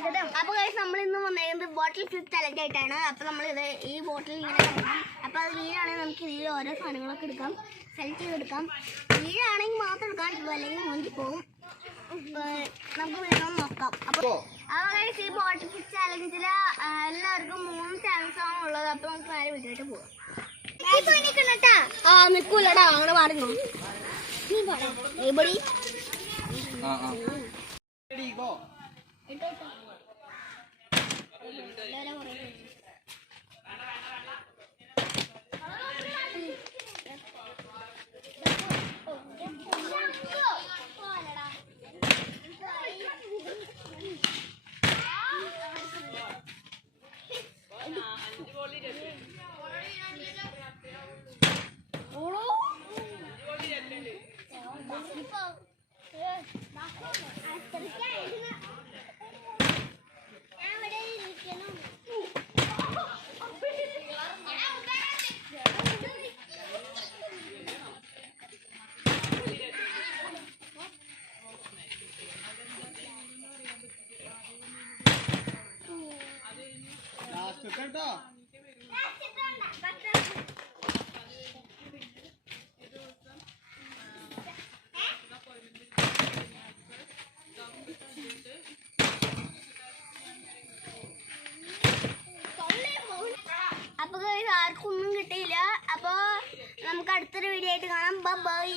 സ്വാഗതം. അപ്പോൾ നമ്മൾ ഇന്ന് വന്നത് ബോട്ടിൽ ഫ്ലിപ്പ് ചലഞ്ച് ആയിട്ടാണ്. അപ്പോൾ നമ്മൾ ഈ ബോട്ടിൽ ഇങ്ങനെ എടുക്കാം. അപ്പോൾ അത് വീഴാണെങ്കിൽ നമുക്ക് ഇതിൽ ഓരോ സാധനങ്ങളൊക്കെ എടുക്കാം, സെലക്ട് ചെയ്തെടുക്കാം. വീഴാണെങ്കിൽ മാത്രം എടുക്കാൻ പറ്റുള്ളൂ, അല്ലെങ്കിൽ മുന്നിൽ പോകും. നമുക്ക് വീഴണം നോക്കാം. അപ്പോൾ ഈ ബോട്ടിൽ ഫ്ലിപ്പ് ചലഞ്ചിൽ എല്ലാവർക്കും 3 ചാൻസ് ആണ് ഉള്ളത്. അപ്പോൾ നമുക്ക് നേരെ വീട്ടിലോട്ട് പോകാം. നിൽക്കൂലടാ, അങ്ങനെ മാറുന്നു. അപ്പോൾ ആർക്കൊന്നും കിട്ടിയില്ല. അപ്പോൾ നമുക്ക് അടുത്തൊരു വീഡിയോ ആയിട്ട് കാണാം. ബൈ.